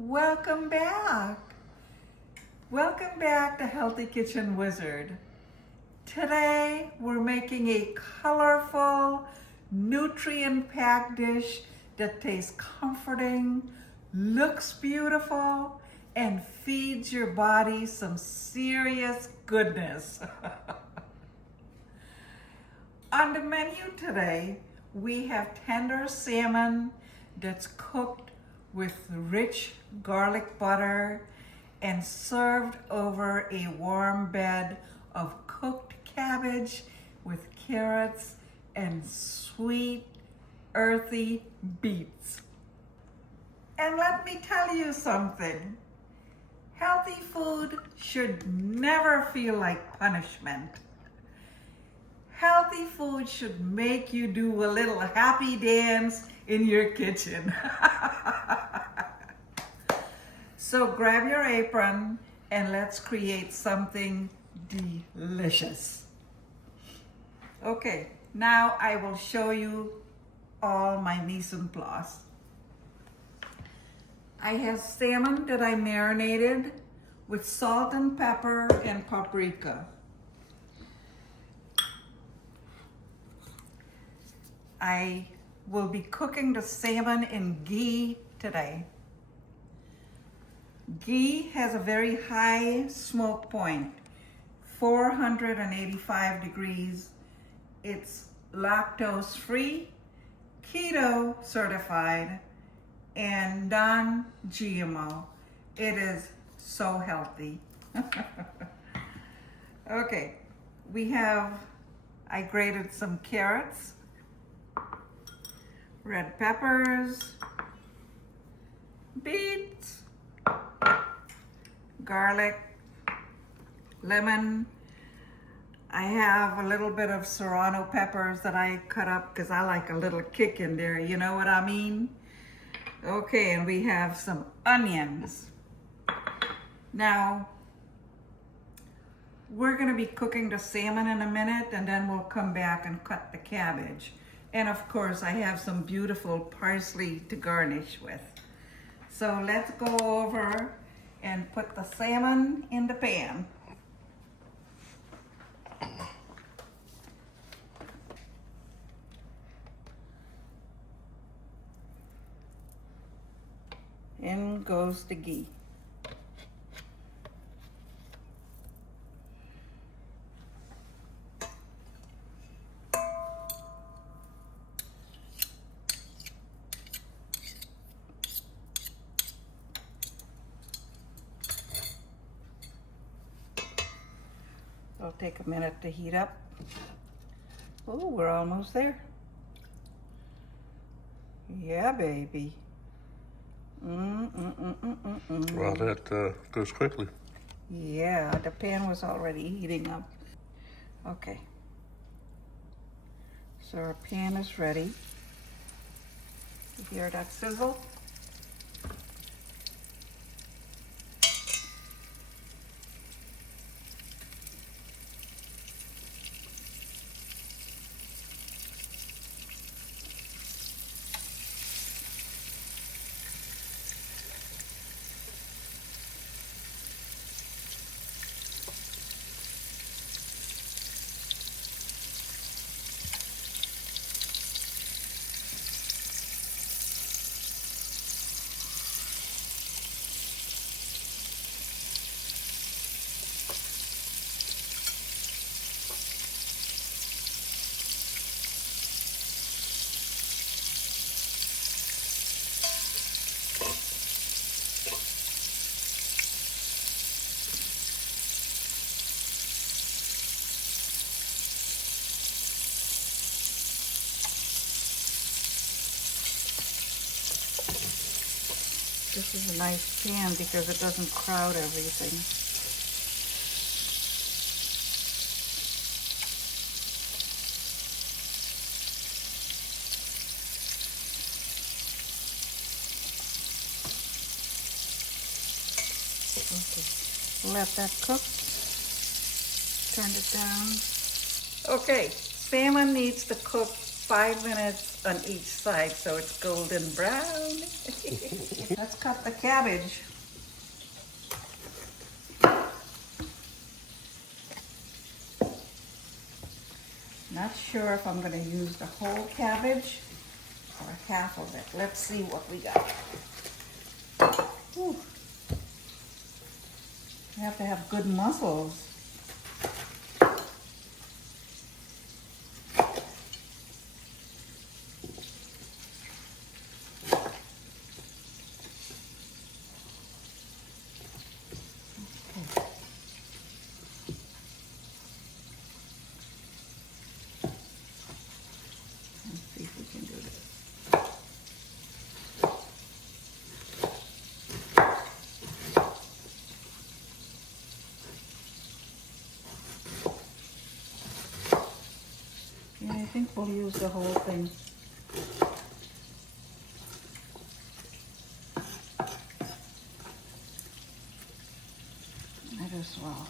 Welcome back. Welcome back to Healthy Kitchen Wizard. Today we're making a colorful, nutrient-packed dish that tastes comforting, looks beautiful, and feeds your body some serious goodness. On the menu today, we have tender salmon that's cooked with rich garlic butter and served over a warm bed of cooked cabbage with carrots and sweet, earthy beets. And let me tell you something. Healthy food should never feel like punishment. Healthy food should make you do a little happy dance in your kitchen. So grab your apron and let's create something delicious. Okay, now I will show you all my mise en place. I have salmon that I marinated with salt and pepper and paprika. I will be cooking the salmon in ghee today. Ghee has a very high smoke point, 485 degrees. It's lactose free, keto certified, and non-GMO. It is so healthy. Okay, I grated some carrots, red peppers, beets, garlic, lemon. I have a little bit of serrano peppers that I cut up because I like a little kick in there, you know what I mean? Okay, and we have some onions. Now, we're gonna be cooking the salmon in a minute and then we'll come back and cut the cabbage. And of course, I have some beautiful parsley to garnish with. So let's go over and put the salmon in the pan. In goes the ghee. It'll take a minute to heat up. Oh, we're almost there. Yeah, baby. Wow, that goes quickly. Yeah, the pan was already heating up. Okay. So our pan is ready. You hear that sizzle? This is a nice pan because it doesn't crowd everything. Okay, let that cook. Turn it down. Okay, salmon needs to cook 5 minutes on each side so it's golden brown. Let's cut the cabbage. Not sure if I'm going to use the whole cabbage or half of it. Let's see what we got. Whew. You have to have good muscles. I think we'll use the whole thing. Might as well.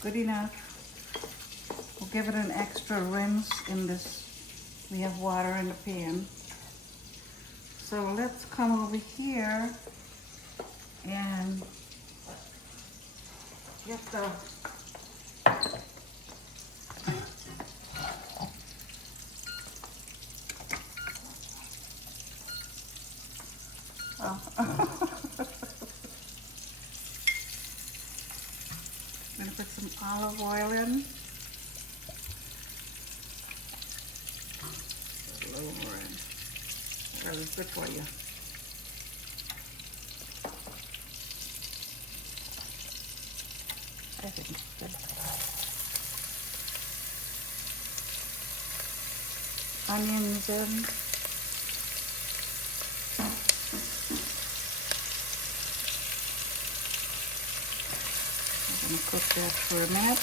Good enough. We'll give it an extra rinse in this. We have water in the pan. So let's come over here and get the I'm going to put some olive oil in. A little more in. That is good for you. I think it's good. Onions in. I'm going to cook that for a minute.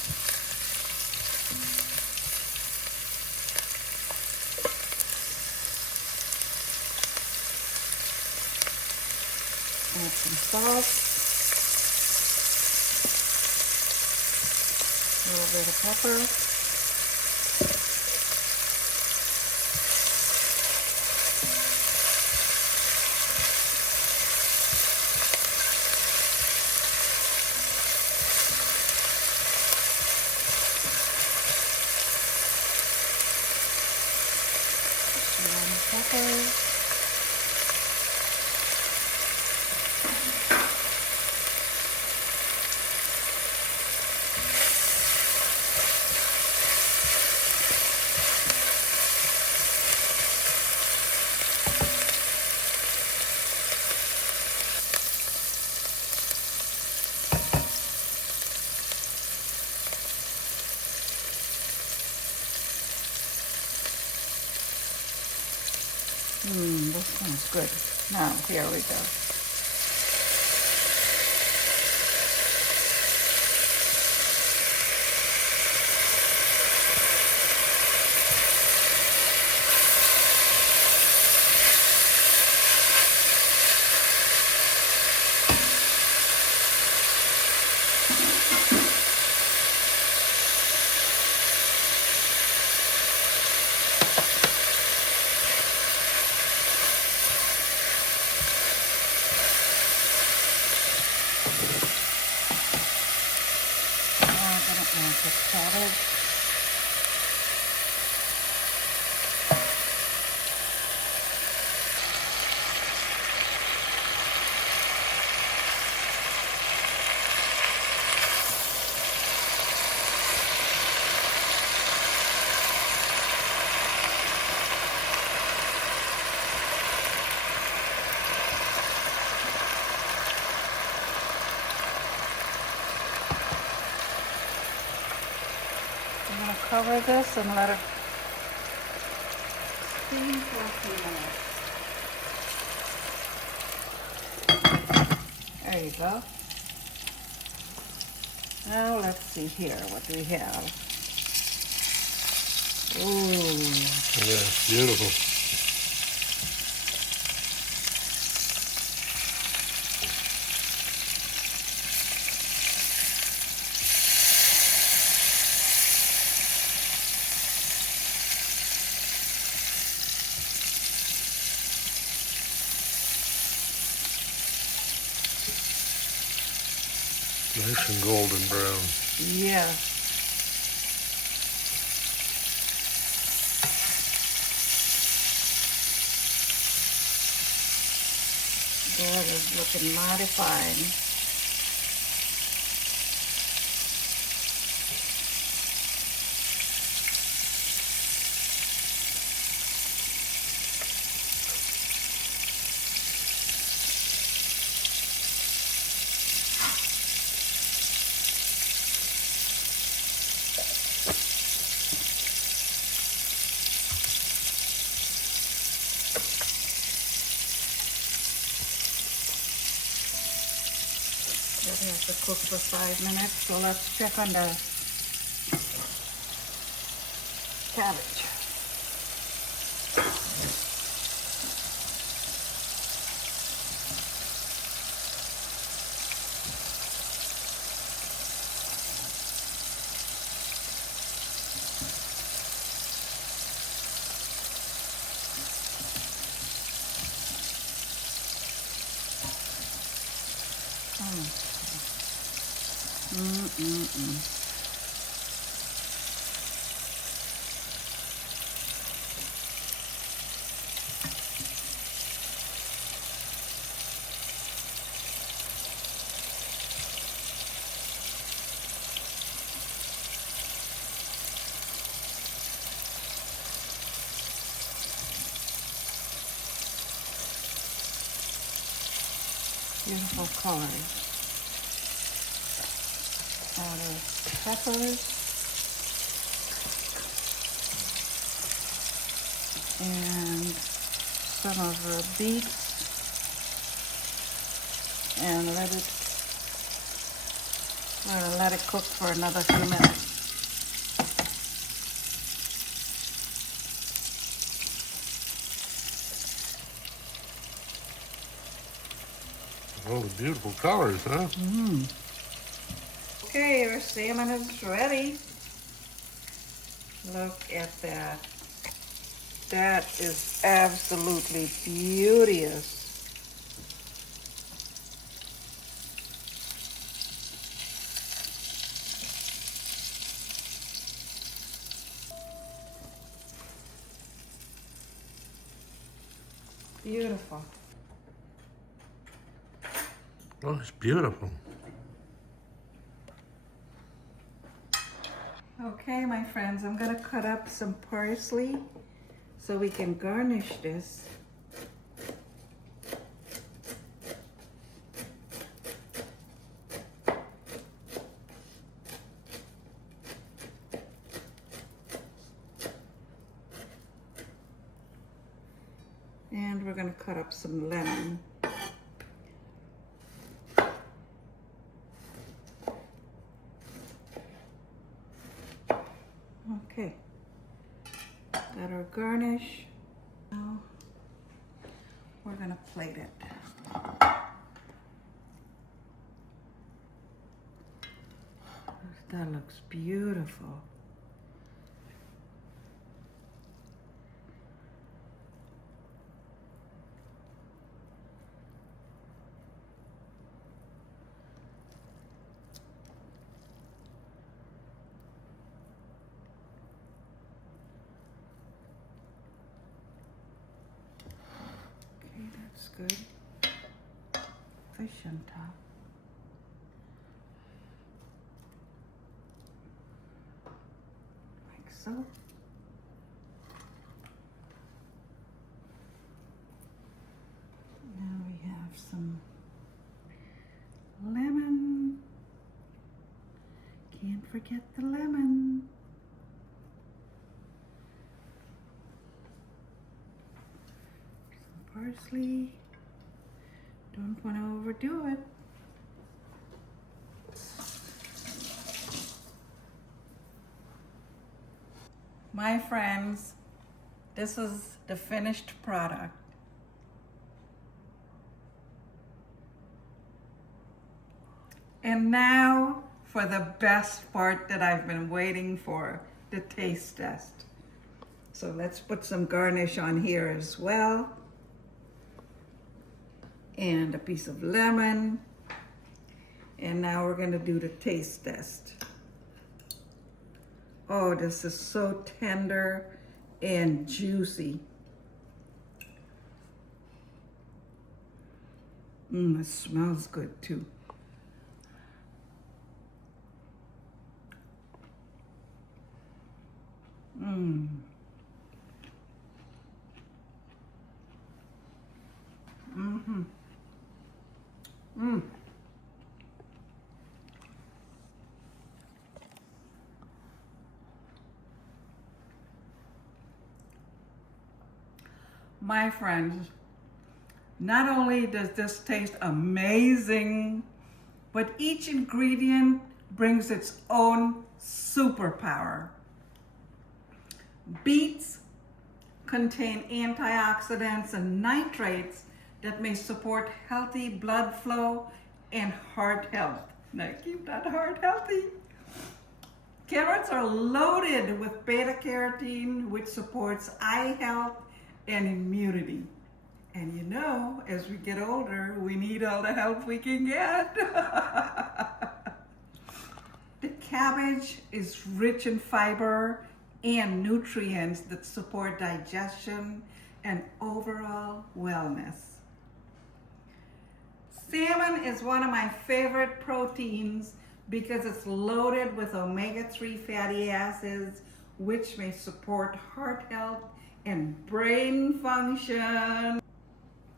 Add some salt, a little bit of pepper, pepper. This sounds good. Now, here we go. The cabbage. I'm going to cover this and let it steam for a few minutes. There you go. Now let's see here what we have. Ooh. Yeah, beautiful. Nice and golden brown. Yeah. That is looking mighty fine. That has to cook for 5 minutes, so let's check on the cabbage. Beautiful colors. Now there's peppers and some of the beets, and we're gonna let it cook for another few minutes. All the beautiful colors, huh? Okay, our salmon is ready. Look at that. That is absolutely beauteous. Beautiful. Oh, it's beautiful. Okay, my friends, I'm gonna cut up some parsley so we can garnish this. And we're gonna cut up some lemon. Okay, got our garnish. Now we're gonna plate it. That looks beautiful. Okay, that's good. Fish on top. Like so. Now we have some lemon. Can't forget the lemon. Some parsley. Don't want to overdo it. My friends, this is the finished product. And now for the best part that I've been waiting for, the taste test. So let's put some garnish on here as well. And a piece of lemon. And now we're gonna do the taste test. Oh, this is so tender and juicy. It smells good too. My friends, not only does this taste amazing, but each ingredient brings its own superpower. Beets contain antioxidants and nitrates that may support healthy blood flow and heart health. Now keep that heart healthy. Carrots are loaded with beta carotene, which supports eye health and immunity. And you know, as we get older, we need all the help we can get. The cabbage is rich in fiber and nutrients that support digestion and overall wellness. Salmon is one of my favorite proteins because it's loaded with omega-3 fatty acids, which may support heart health and brain function.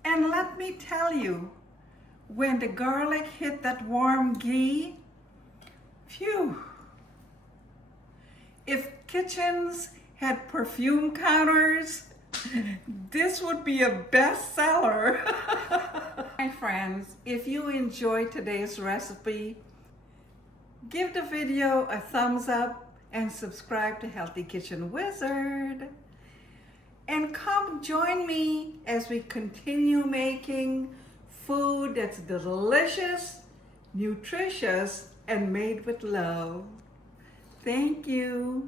And let me tell you, when the garlic hit that warm ghee, phew. If kitchens had perfume counters, this would be a bestseller. My friends, if you enjoyed today's recipe, give the video a thumbs up and subscribe to Healthy Kitchen Wizard. And come join me as we continue making food that's delicious, nutritious, and made with love. Thank you.